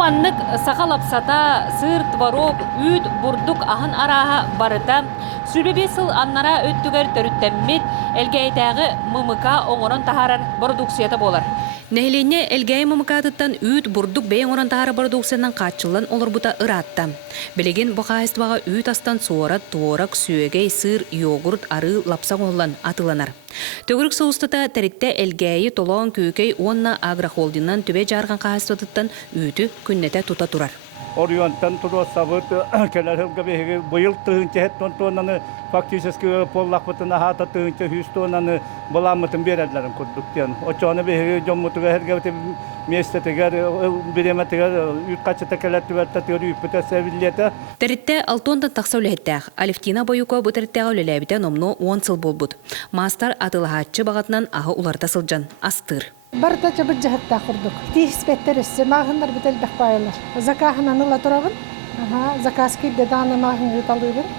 маннык сақалапсата, сыр, творог, үйд, бурдук ахын араға барыта, сүрбебесіл аннара өттігер төріттеммет, әлгәйтәғы мымыка оңырын тахарар продукцията болар. Нәхиленне әлгәй мымыкатыттан үйд, бурдук бәйін орын тахары продукциянан қатчылын олар бұта ыратта. Білеген бұқайыстываға үйд астан суарат, туорак, сүйегей, сыр, йогурт, ары, лапсаң олан атыланар. Төгірік соғыстыта тәрітті әлгәйі толуан күйкей онна агрохолдиннан төбе жарған қағыстыттан үйді күннеті тута тұрар. Орионтан туру сабыт келерге беге быйыл тыгынча хеттон тонаны фактически поллакпытына хата тыгынча хүстонаны буламытын берәдләрен курдуктен. Очоны беге жоммутуга хергәте месте тегәр биреме тегәр юкача текеләт түбәттә тегәр юпта сәвилләтә. Тәритте алтондан тақсаулеттәк. Алевтина Боюко бу тәриттәгә үлеләбитә номно 10 сыл булбут. Мастер атылахатчы багатынан ага уларта сылжан астыр. Барда жабыт жахатта курдук. Тиспеттер өссе магындар бител бакпайлар. Закахынан ыла турагын. Заказки деданы магын юталыгын.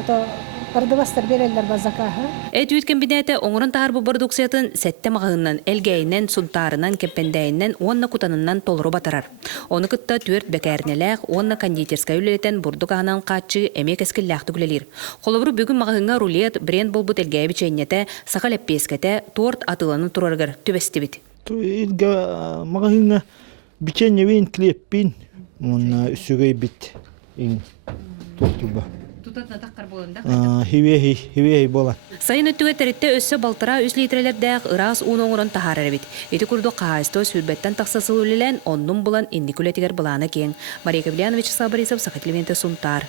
Ото бардыбастар берелдер ба закахы. Эт үткән бидәте оңрын тахар бу продукциятын сәтте магыннан, элгәйнән, сунтарынан, кеппендәйнән, онна кутаныннан толыру батарар. Оны кытта төрт бәкәрнеләк, онна кондитерская үлелетен бурдук аһынан катчы эмек эскелләхты күлелер. Холобру бүгүн магынга рулет, бренд болбут элгәй бичәннәтә, сакалеп пескәтә, торт атыланы тураргар төбәстебит. Илга магынга бичәннәвен клеппин, онна үсүгәй бит. Ин тортуба. Тутатна таққар болында. Хивей бола. Сайын өттіге тәрітті өссі балтыра 3 литрелердәк ырас уын оңырын тахарар бит. Еті күрді қағайсты сүрбеттен тақсасыл өлілен, онның бұлан инді күлетігер бұланы кен. Мария Кавлянович Сабарисов, Сахатливенті Сунтар.